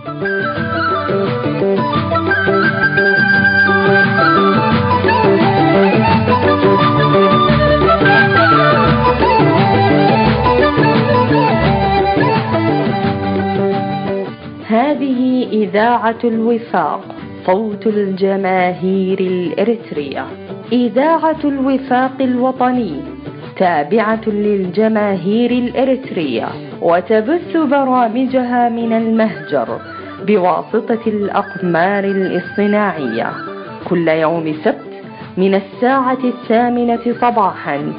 هذه إذاعة الوفاق، صوت الجماهير الإريترية. إذاعة الوفاق الوطني تابعة للجماهير الإريترية، وتبث برامجها من المهجر بواسطة الأقمار الاصطناعية كل يوم سبت من الساعة 8 صباحا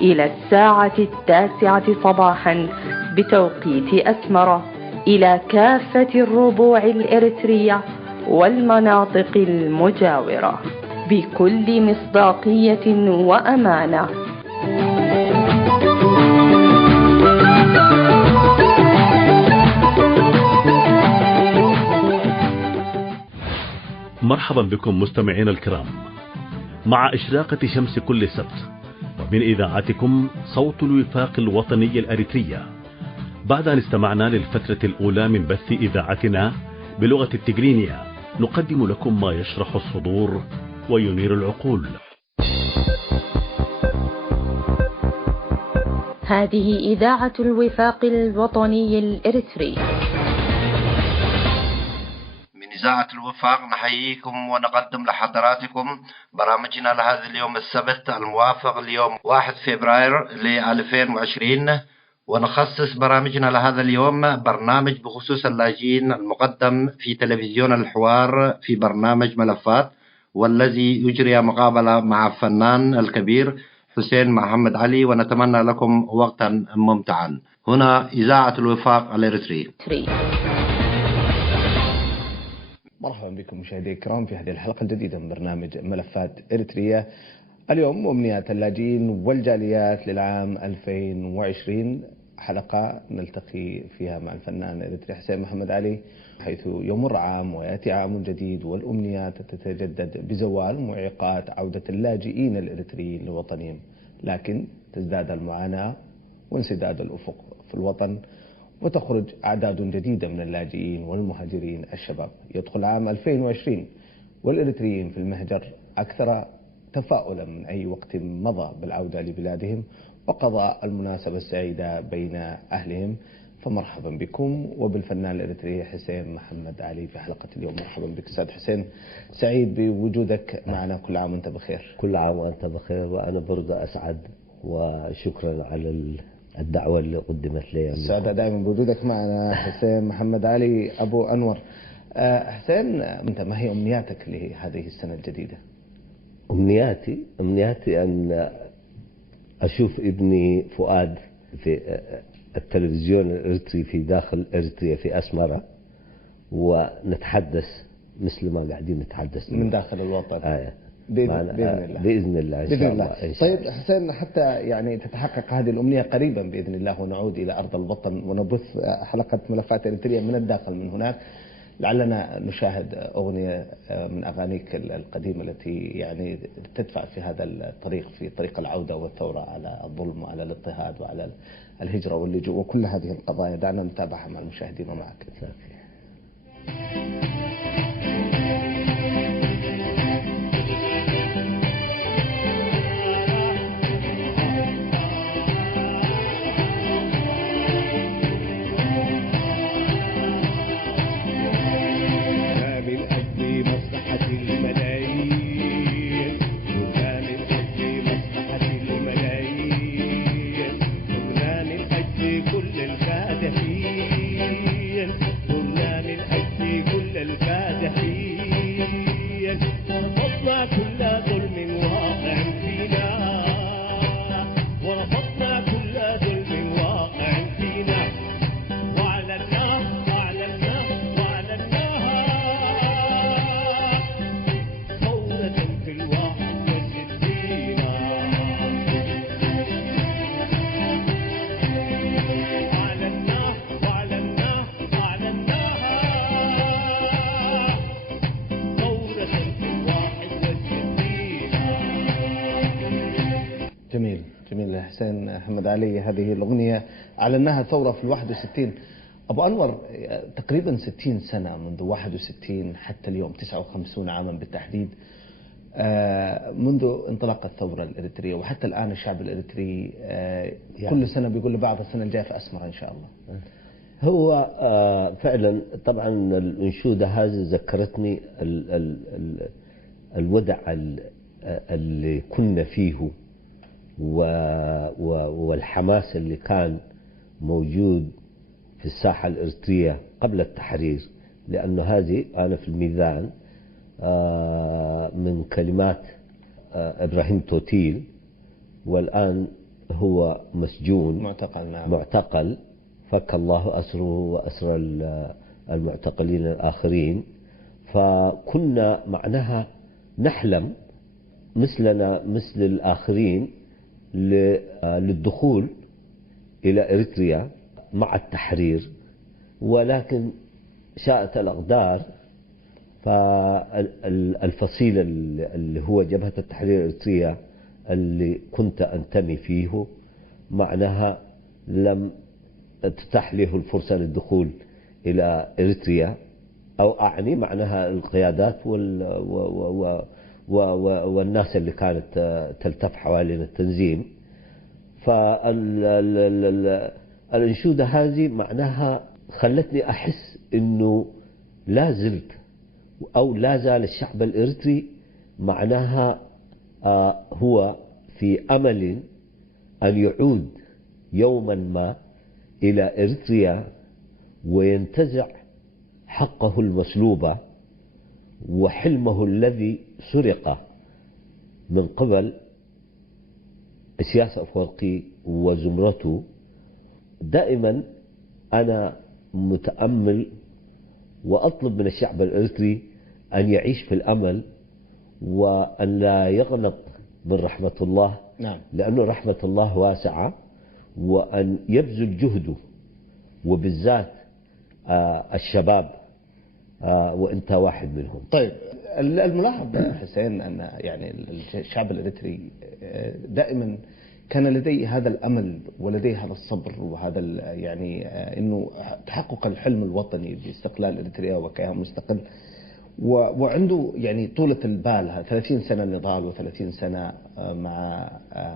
إلى الساعة 9 صباحا بتوقيت أسمرة، إلى كافة الربوع الإريترية والمناطق المجاورة بكل مصداقية وأمانة. مرحبا بكم مستمعين الكرام مع إشراقة شمس كل سبت، ومن إذاعتكم صوت الوفاق الوطني الأريترية. بعد أن استمعنا للفترة الأولى من بث إذاعتنا بلغة التجرينية، نقدم لكم ما يشرح الصدور وينير العقول. هذه إذاعة الوفاق الوطني الإريتري. من إذاعة الوفاق نحييكم ونقدم لحضراتكم برامجنا لهذا اليوم السبت الموافق اليوم 1 فبراير ل 2020، ونخصص برامجنا لهذا اليوم برنامج بخصوص اللاجئين المقدم في تلفزيون الحوار في برنامج ملفات، والذي يجري مقابلة مع الفنان الكبير حسين محمد علي، ونتمنى لكم وقتا ممتعا. هنا إذاعة الوفاق الإريتري. مرحبا بكم مشاهدي الكرام في هذه الحلقة الجديدة من برنامج ملفات إريترية. اليوم أمنيات اللاجئين والجاليات للعام 2020، حلقة نلتقي فيها مع الفنان الإريتري حسين محمد علي، حيث يمر عام ويأتي عام جديد والأمنيات تتجدد بزوال معيقات عودة اللاجئين الإريتريين لوطنهم، لكن تزداد المعاناة وانسداد الأفق في الوطن، وتخرج أعداد جديدة من اللاجئين والمهاجرين الشباب. يدخل عام 2020 والإريتريين في المهجر أكثر تفاؤلا من أي وقت مضى بالعودة لبلادهم وقضاء المناسبة السعيدة بين أهلهم. فمرحبا بكم وبالفنان الإريتري حسين محمد علي في حلقة اليوم. مرحبا بك أستاذ حسين، سعيد بوجودك معنا. كل عام وأنت بخير. كل عام وأنت بخير، وأنا برضه أسعد، وشكرا على الدعوة اللي قدمت لي. السعادة دائما بوجودك معنا حسين محمد علي أبو أنور. حسين، أنت ما هي أمنياتك لهذه السنة الجديدة؟ أمنياتي أن أشوف ابني فؤاد في التلفزيون الإريتري في داخل إريتريا في أسمرة، ونتحدث مثل ما قاعدين نتحدث من داخل الوطن. بإذن الله. بإذن الله إن شاء الله. طيب حسين، حتى يعني تتحقق هذه الأمنية قريبا بإذن الله ونعود إلى أرض الوطن ونبث حلقة ملفات إريتريا من الداخل من هناك، لعلنا نشاهد أغنية من أغانيك القديمة التي يعني تدفع في هذا الطريق، في طريق العودة والثورة على الظلم وعلى الاضطهاد وعلى الهجرة واللجوء وكل هذه القضايا. دعنا نتابعها مع المشاهدين ومعك. جميل حسين محمد علي. هذه الأغنية أعلناها ثورة في 61، أبو أنور، تقريبا 60 سنة منذ 61 حتى اليوم 59 عاما بالتحديد، منذ انطلاق الثورة الإريترية وحتى الآن الشعب الإريتري كل سنة بيقول لبعض السنة الجاية في أسمرة إن شاء الله. هو فعلا طبعا الأنشودة هذه ذكرتني الوضع اللي كنا فيه والحماس اللي كان موجود في الساحة الإريترية قبل التحرير، لأنه هذه أنا في الميدان من كلمات إبراهيم توتيل، والآن هو مسجون معتقل فك الله أسره وأسر المعتقلين الآخرين. فكنا معناها نحلم مثلنا مثل الآخرين للدخول إلى إريتريا مع التحرير، ولكن شاءت الأقدار فالفصيل اللي هو جبهة التحرير الإريترية اللي كنت أنتمي فيه معناها لم تتاح له الفرصة للدخول إلى إريتريا، أو أعني معناها القيادات والناس اللي كانت تلتف حوالين التنظيم. فالأنشودة هذه معناها خلتني أحس إنه لا زلت أو لا زال الشعب الإريتري معناها هو في أمل أن يعود يوما ما إلى إريتريا وينتزع حقه المسلوب وحلمه الذي سرق من قبل إسياس أفورقي وزمرته. دائما أنا متأمل وأطلب من الشعب الإريتري أن يعيش في الأمل وأن لا يغلط من رحمة الله، نعم. لأنه رحمة الله واسعة، وأن يبذل جهده وبالذات الشباب وأنت واحد منهم. طيب، الملاحظ حسين أن يعني الشعب الإريتري دائما كان لديه هذا الأمل ولديه هذا الصبر وهذا يعني إنه تحقق الحلم الوطني باستقلال إريتريا وكيان مستقل، وعنده يعني طولة البال 30 سنة نضال و30 سنة مع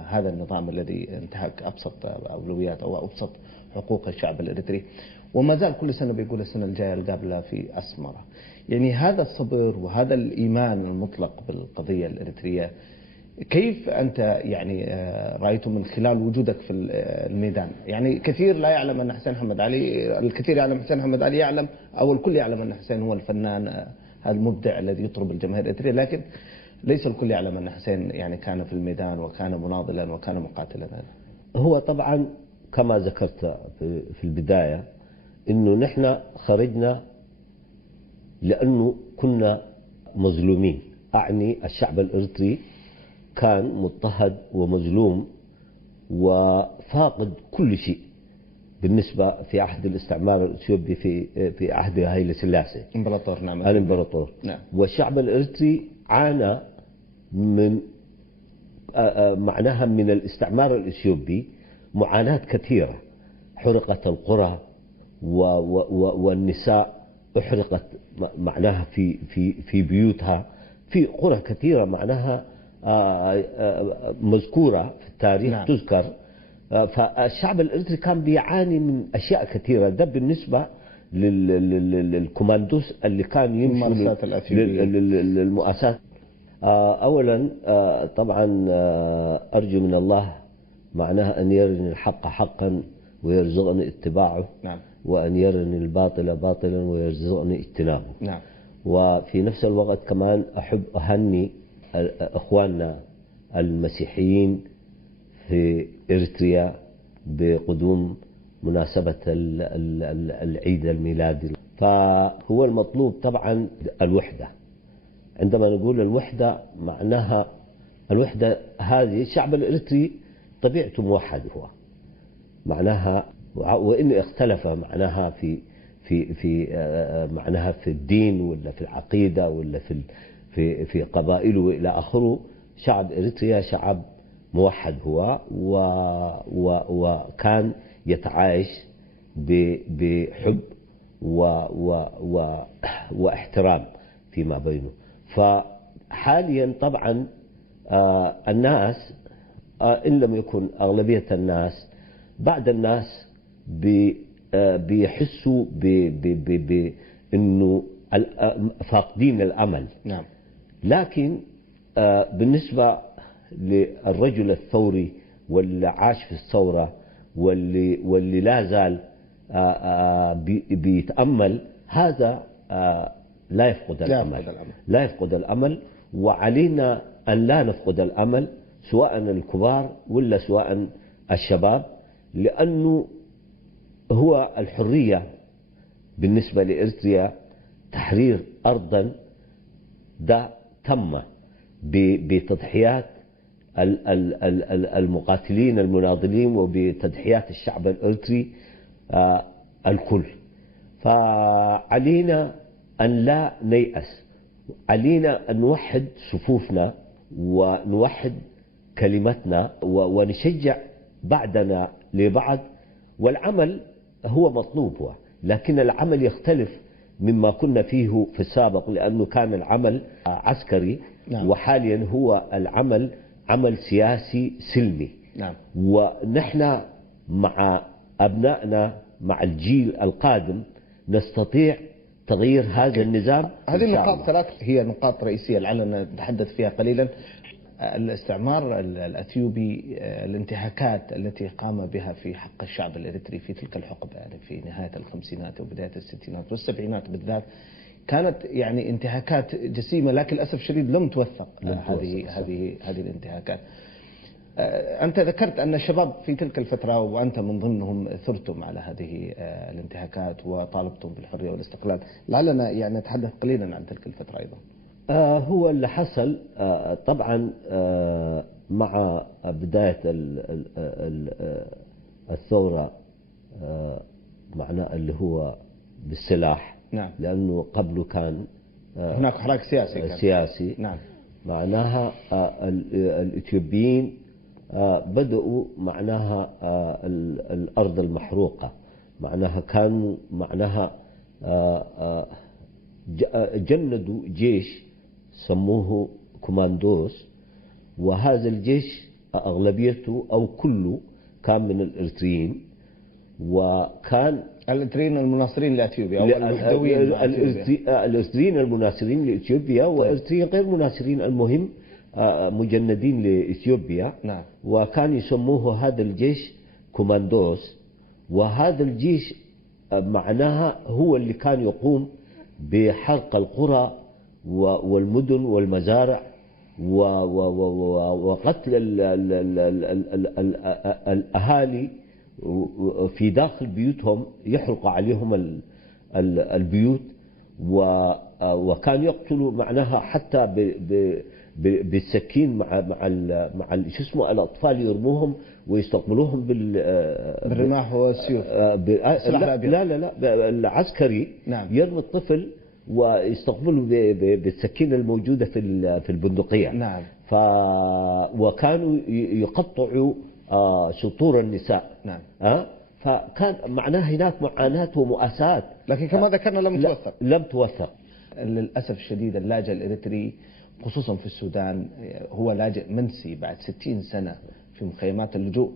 هذا النظام الذي انتهك أبسط أولويات أو أبسط حقوق الشعب الإريتري، وما زال كل سنة بيقول السنة الجاية القابلة في أسمرة. يعني هذا الصبر وهذا الإيمان المطلق بالقضية الإريترية كيف أنت يعني رأيته من خلال وجودك في الميدان؟ يعني كثير لا يعلم أن حسين حمد علي، الكثير يعلم حسين حمد علي، يعلم أو الكل يعلم أن حسين هو الفنان المبدع الذي يطرب الجماهير الإريترية، لكن ليس الكل يعلم أن حسين يعني كان في الميدان وكان مناضلا وكان مقاتلا. هو طبعا كما ذكرت في البداية إنه نحن خرجنا لأنه كنا مظلومين، أعني الشعب الإريتري كان مضطهد ومظلوم وفاقد كل شيء بالنسبة في عهد الاستعمار الإثيوبي في عهد هايلة سلاسي إمبراطور. نعم، الإمبراطور. نعم. والشعب الإريتري عانى من معناها من الاستعمار الإثيوبي معاناة كثيرة، حرقت القرى والنساء أحرقت معناها في بيوتها، في قرى كثيرة معناها مذكورة في التاريخ. نعم. تذكر. فالشعب الإريتري كان بيعاني من أشياء كثيرة. ده بالنسبة للكوماندوس اللي كان يمشي للمؤسسات. أولا طبعا أرجو من الله معناها أن يرني الحق حقا ويرزقني اتباعه. نعم. وأن يرني الباطل باطلا ويرزقني اجتنابه. نعم. وفي نفس الوقت كمان أحب أهني إخواننا المسيحيين في إريتريا بقدوم مناسبة العيد الميلادي. فهو المطلوب طبعا الوحدة. عندما نقول الوحدة معناها الوحدة هذه الشعب الإريتري طبيعته موحد هو معناها، وإنه اختلف معناها في معناها في الدين ولا في العقيدة ولا في قبائله وإلى آخره. شعب إريتريا شعب موحد هو وكان يتعايش بحب واحترام فيما بينه. فحاليا طبعا الناس إن لم يكن أغلبية الناس، بعض الناس بيحسوا بأنه فاقدين الأمل. نعم. لكن بالنسبة للرجل الثوري واللي عاش في الثورة واللي لا زال بيتأمل، هذا لا يفقد الأمل. وعلينا أن لا نفقد الأمل، سواء الكبار ولا سواء الشباب، لأنه هو الحرية بالنسبة لإريتريا تحرير أرضا ده تم بتضحيات المقاتلين المناضلين وبتضحيات الشعب الإريتري الكل. فعلينا أن لا نيأس، علينا أن نوحد صفوفنا ونوحد كلمتنا ونشجع بعضنا لبعض. والعمل هو مطلوب، لكن العمل يختلف مما كنا فيه في السابق، لأنه كان العمل عسكري. نعم. وحاليا هو العمل عمل سياسي سلمي. نعم. ونحن مع أبنائنا، مع الجيل القادم، نستطيع تغيير هذا النظام. هذه النقاط ثلاث هي نقاط رئيسية لعلنا نتحدث فيها قليلا. الاستعمار الأثيوبي، الانتهاكات التي قام بها في حق الشعب الإريتري في تلك الحقبة، يعني في نهاية الخمسينات وبداية الستينات والسبعينات بالذات، كانت يعني انتهاكات جسيمة، لكن للأسف الشديد لم توثق هذه الانتهاكات. أنت ذكرت أن الشباب في تلك الفترة وأنت من ضمنهم ثرتم على هذه الانتهاكات وطالبتم بالحرية والاستقلال. لعلنا يعني نتحدث قليلا عن تلك الفترة أيضا. هو اللي حصل طبعا مع بداية الثورة، معناه اللي هو بالسلاح. نعم. لأنه قبله كان هناك حراك سياسي. نعم. معناها الإثيوبيين بدأوا معناها الأرض المحروقة، معناها كانوا معناها جندوا جيش سموه كوماندوس، وهذا الجيش أغلبيته أو كله كان من الإريتريين، وكان الإريتريين المناصرين لأثيوبيا أو الإريتريين المناصرين لإثيوبيا، وإريتريين غير مناصرين، المهم مجندين لإثيوبيا. نعم. وكان يسموه هذا الجيش كوماندوس. وهذا الجيش معناها هو اللي كان يقوم بحرق القرى والمدن والمزارع وقتل الأهالي في داخل بيوتهم، يحرق عليهم البيوت، وكان يقتلوا معناها حتى بالسكين مع شو اسمه الأطفال، يرموهم ويستقبلوهم بالرماح والسيوف. لا العسكري. نعم. يرمي الطفل ويستقبله بالسكين الموجودة في البندقية. نعم. وكانوا يقطعوا سطور النساء. نعم. فكان معناه هناك معاناة ومؤاساة، لكن كما ذكرنا لم توثق. للأسف الشديد اللاجئ الإريتري خصوصا في السودان هو لاجئ منسي بعد 60 سنة في مخيمات اللجوء.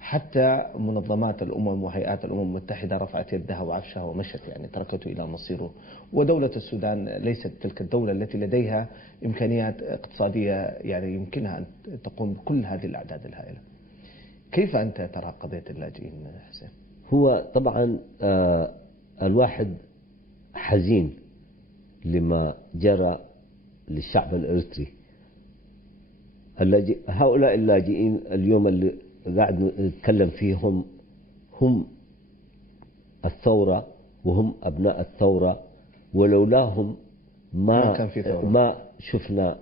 حتى منظمات الأمم وهيئات الأمم المتحدة رفعت يدها وعفشها ومشت، يعني تركته إلى مصيره. ودولة السودان ليست تلك الدولة التي لديها إمكانيات اقتصادية يعني يمكنها أن تقوم بكل هذه الأعداد الهائلة. كيف أنت ترى قضية اللاجئين حسين؟ هو طبعا الواحد حزين لما جرى للشعب الإريتري. هؤلاء اللاجئين اليوم اللي قاعد نتكلم فيهم هم الثورة وهم أبناء الثورة، ولولاهم ما شفنا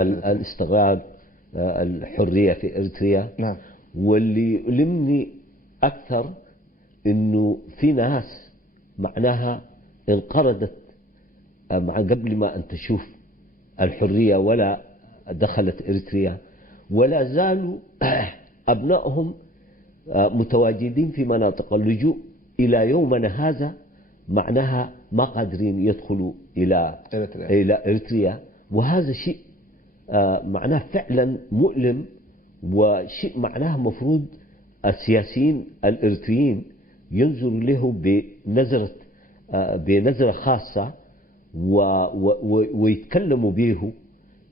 الاستقلال الحرية في إريتريا. نعم. واللي يؤلمني أكثر إنه في ناس معناها انقرضت قبل ما أن تشوف الحرية ولا دخلت إريتريا، ولا زالوا أبنائهم متواجدين في مناطق اللجوء إلى يومنا هذا معناها ما قادرين يدخلوا إلى إريتريا. وهذا شيء معناه فعلا مؤلم، وشيء معناه مفروض السياسيين الإريتريين ينظروا له بنظرة خاصة ويتكلموا به،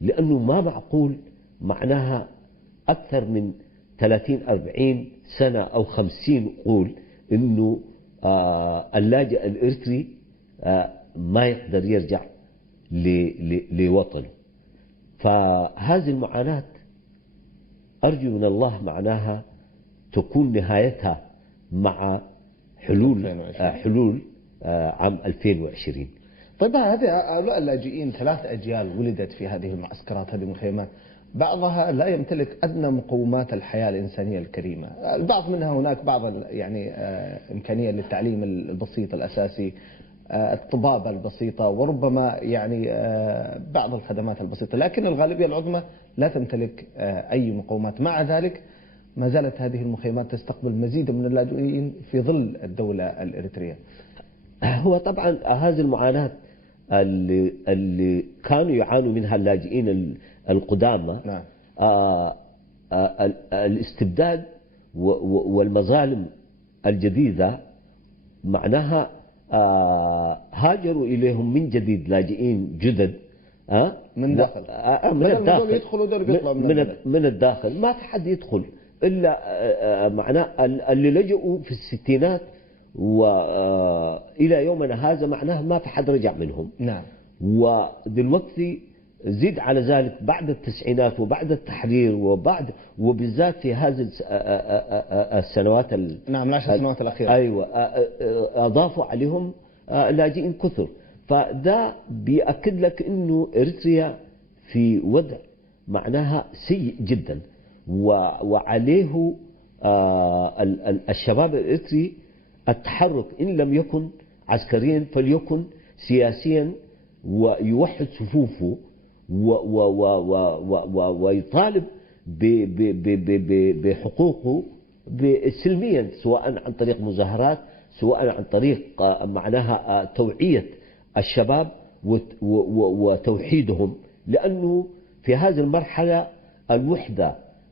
لأنه ما معقول معناها أكثر من 30-40 سنة أو 50 قول إنه اللاجئ الإريتري ما يقدر يرجع لوطنه. فهذه المعاناة أرجو من الله معناها تكون نهايتها مع حلول عام 2020. طيب هؤلاء اللاجئين 3 أجيال ولدت في هذه المعسكرات، هذه المخيمات، بعضها لا يمتلك أدنى مقومات الحياة الإنسانية الكريمة. البعض منها هناك بعض يعني إمكانية للتعليم البسيط الأساسي، الطبابة البسيطة، وربما يعني بعض الخدمات البسيطة، لكن الغالبية العظمى لا تمتلك أي مقومات. مع ذلك ما زالت هذه المخيمات تستقبل مزيد من اللاجئين في ظل الدولة الإريترية. هو طبعا هذه المعاناة اللي كانوا يعانوا منها اللاجئين القدامى، نعم. الاستبداد والمظالم الجديدة معناها هاجروا إليهم من جديد لاجئين جدد من داخل من الداخل يدخلوا بيطلعوا من الداخل. ما في حد يدخل إلا معناه اللي لجؤوا في الستينات وإلى يومنا هذا معناه ما في حد رجع منهم. نعم. ودلوقتي زيد على ذلك بعد التسعينات وبعد التحرير وبالذات في هذه السنوات نعم 10 سنوات الأخيرة، أيوة، أضافوا عليهم لاجئين كثر. فده بيأكد لك إنه إريتريا في وضع معناها سيء جدا، وعليه الشباب الإريتري التحرك إن لم يكن عسكريا فليكن سياسيا، ويوحد صفوفه ويطالب بحقوقه سلميا، سواء عن طريق مظاهرات، سواء عن طريق معناها توعية الشباب وتوحيدهم، لأنه في هذه المرحلة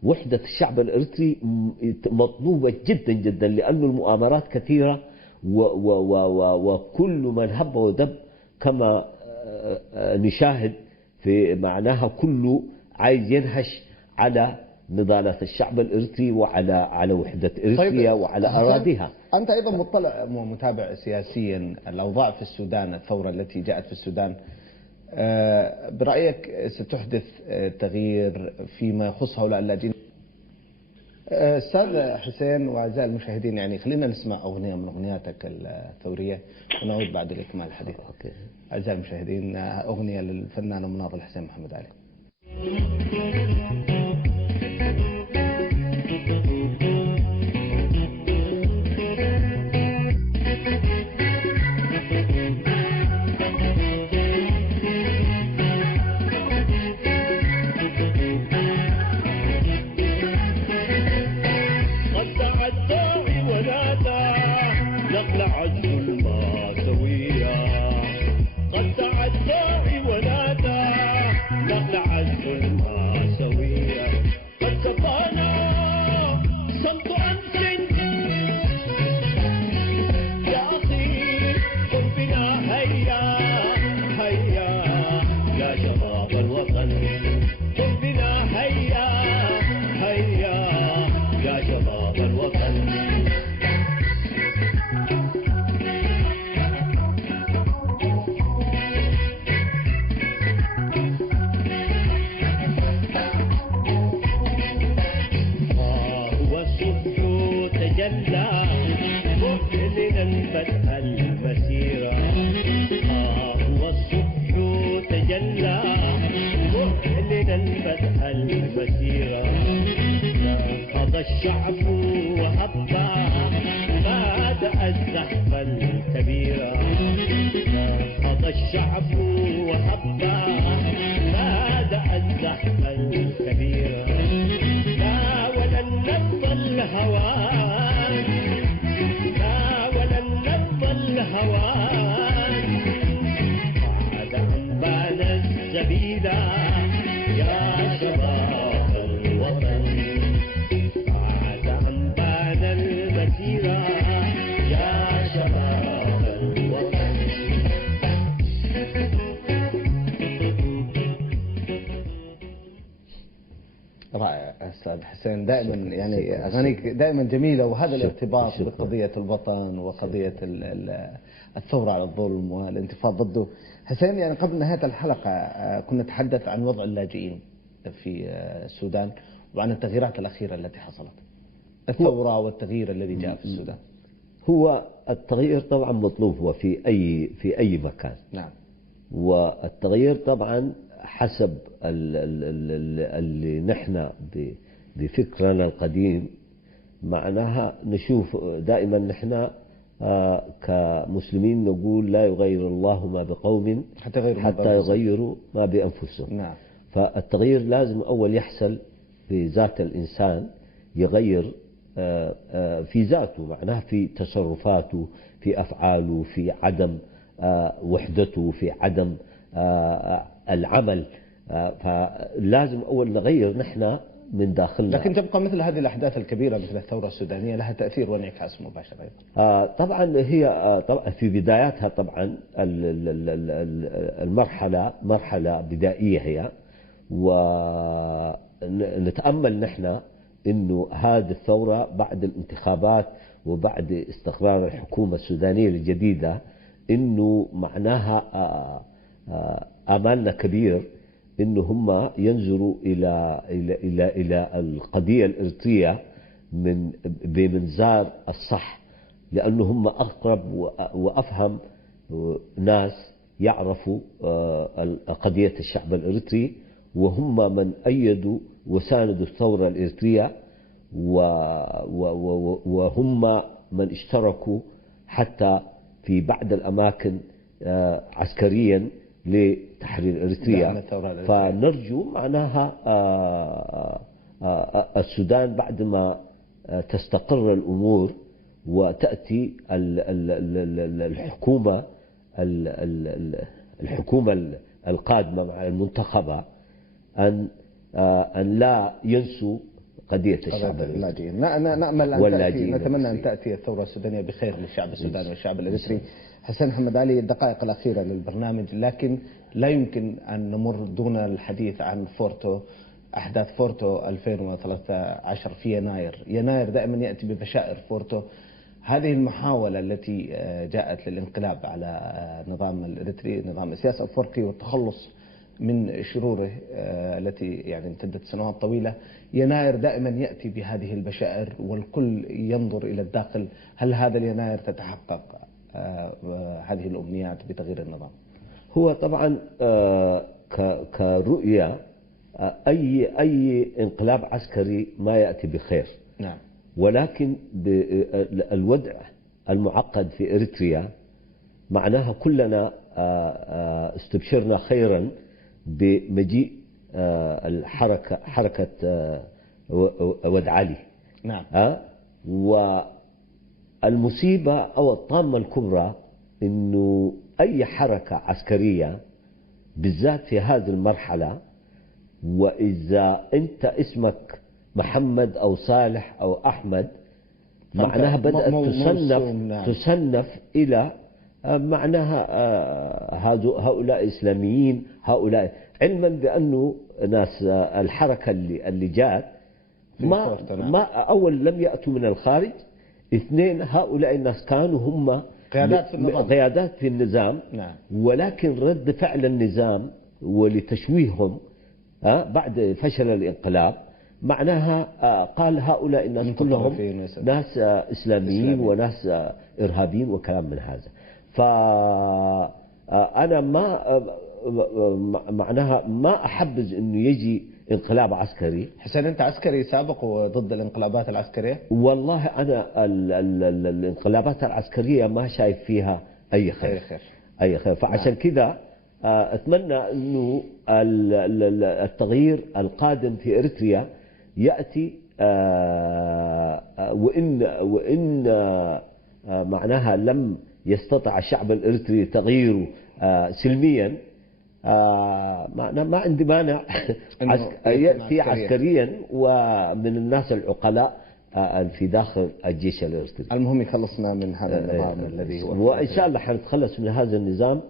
وحدة الشعب الإريتري مطلوبة جدا جدا، لأن المؤامرات كثيرة وكل من هب ودب كما نشاهد في معناها كله عايز ينهش على نضالات الشعب الإريتري وعلى وحدة إريتريا وعلى أراضيها. أنت أيضا مطلع ومتابع سياسيا الأوضاع في السودان، الثورة التي جاءت في السودان، برأيك ستحدث تغيير فيما يخص هؤلاء اللاجئين؟ أستاذ حسين وأعزائي المشاهدين، يعني خلينا نسمع أغنية من أغنياتك الثورية ونعود بعد لإكمال الحديث. أعزائي المشاهدين، أغنية للفنان ومناضل حسين محمد علي. الشعب وهبى بعد الزحمة الكبيرة، هذا الشعب وهبى بعد الزحمة الكبيرة، لا ولا نبض الهوى، لا ولا سلسبيلا يا شباب الوطن بعد أن بان المسيرة يا شباب الوطن. رائع أستاذ حسين، دائما يعني أغانيك دائما جميلة، وهذا الارتباط بقضية الوطن وقضية الثورة على الظلم والانتفاض ضده. حسين، يعني قبل نهاية الحلقة كنا نتحدث عن وضع اللاجئين في السودان وعن التغييرات الأخيرة التي حصلت، الثورة والتغيير الذي جاء في السودان. هو التغيير طبعا مطلوب، هو في أي مكان. نعم. والتغيير طبعا حسب اللي نحن بفكرنا القديم، معناها نشوف دائما نحن كمسلمين نقول لا يغير الله ما بقوم حتى يغيروا ما بأنفسهم. نعم. فالتغيير لازم أول يحصل في ذات الإنسان، يغير في ذاته، معناه في تصرفاته، في أفعاله، في عدم وحدته، في عدم العمل. فلازم أول نغير نحن من داخلنا. لكن تبقى مثل هذه الأحداث الكبيرة مثل الثورة السودانية لها تأثير وانعكاس مباشر أيضا. طبعا هي طبعا في بداياتها طبعا مرحلة بدائية هي، ونتأمل نحن إنه هذه الثورة بعد الانتخابات وبعد استقرار الحكومة السودانية الجديدة، إنه معناها آمالنا كبير إنه هم ينظروا إلى القضية الإريترية بمنظار الصح، لأنه هم أقرب وأفهم ناس يعرفوا قضية الشعب الإريتري، وهم من أيدوا وساندوا الثورة الإريترية، وهم من اشتركوا حتى في بعض الأماكن عسكريا لتحرير إريتريا. فنرجو معناها السودان بعد ما تستقر الأمور وتأتي الحكومة القادمة مع المنتخبة أن لا ينسوا قضية الشعب اللاجئين. نأمل أن نتمنى أن تأتي الثورة السودانية بخير للشعب السوداني والشعب الإريتري. حسين محمد علي، الدقائق الأخيرة للبرنامج، لكن لا يمكن أن نمر دون الحديث عن فورتو، أحداث فورتو 2013 في يناير دائما يأتي ببشائر فورتو، هذه المحاولة التي جاءت للانقلاب على نظام الإريتري، نظام السياسة الأفورقي، والتخلص من شروره التي يعني امتدت سنوات طويلة. يناير دائما يأتي بهذه البشائر والكل ينظر إلى الداخل، هل هذا اليناير تتحقق هذه الأمنيات بتغيير النظام؟ هو طبعا كرؤية أي انقلاب عسكري ما يأتي بخير. نعم. ولكن الوضع المعقد في إريتريا معناها كلنا استبشرنا خيرا بمجيء حركة ود علي. نعم. والمصيبة أو الطامة الكبرى إنه أي حركة عسكرية بالذات في هذه المرحلة، وإذا أنت اسمك محمد أو صالح أو أحمد، معناها بدأت تصنف إلى معناها هؤلاء إسلاميين، هؤلاء علما بأنه ناس الحركة اللي جاءت ما أول لم يأتوا من الخارج، اثنين هؤلاء الناس كانوا هم قيادات في النظام. نعم. ولكن رد فعل النظام ولتشويههم بعد فشل الانقلاب معناها قال هؤلاء الناس كلهم ناس إسلاميين وناس إرهابيين وكلام من هذا. فأنا ما أحبذ إنه يجي انقلاب عسكري. حسين، أنت عسكري سابق وضد الانقلابات العسكرية؟ والله أنا الانقلابات العسكرية ما شايف فيها أي خير. فعشان كذا أتمنى أنه التغيير القادم في إريتريا يأتي، وإن معناها لم يستطع الشعب الإريتري تغييره سلميا، ما عندي مانع يأتي عسكريا ومن الناس العقلاء في داخل الجيش الإرثري. المهم يخلصنا من هذا النظام الذي وإن شاء الله حنتخلص من هذا النظام،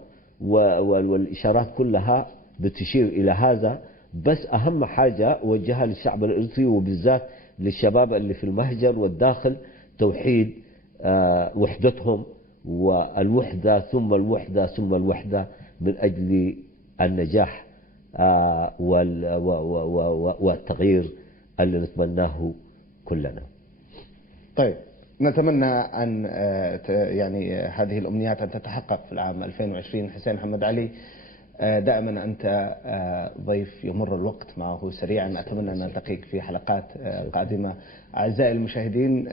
والإشارات كلها بتشير إلى هذا. بس أهم حاجة وجهها للشعب الإرثري وبالذات للشباب اللي في المهجر والداخل، توحيد وحدتهم، والوحدة ثم الوحدة ثم الوحدة من أجل النجاح والتغيير اللي نتمناه كلنا. طيب، نتمنى أن يعني هذه الأمنيات أن تتحقق في العام 2020. حسين محمد علي، دائما أنت ضيف يمر الوقت معه سريعا، أتمنى أن نلتقيك في حلقات قادمة. أعزائي المشاهدين،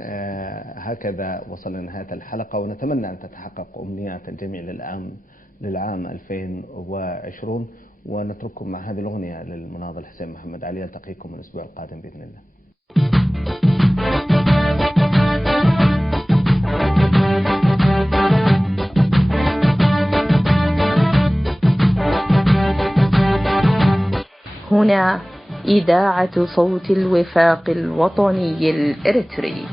هكذا وصلنا لنهاية الحلقة، ونتمنى أن تتحقق أمنيات الجميع للعام 2020. ونترككم مع هذه الأغنية للمناضل حسين محمد علي. ألتقيكم الأسبوع القادم بإذن الله. هنا إذاعة صوت الوفاق الوطني الإريتري.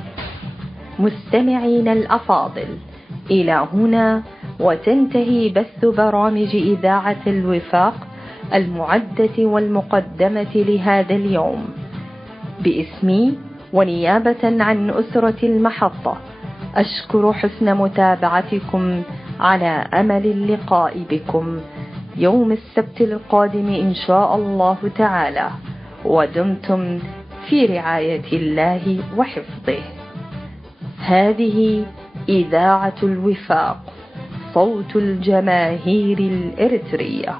مستمعين الأفاضل، إلى هنا وتنتهي بث برامج إذاعة الوفاق المعدة والمقدمة لهذا اليوم. باسمي ونيابة عن أسرة المحطة، أشكر حسن متابعتكم، على أمل اللقاء بكم يوم السبت القادم إن شاء الله تعالى، ودمتم في رعاية الله وحفظه. هذه إذاعة الوفاق، صوت الجماهير الإريترية.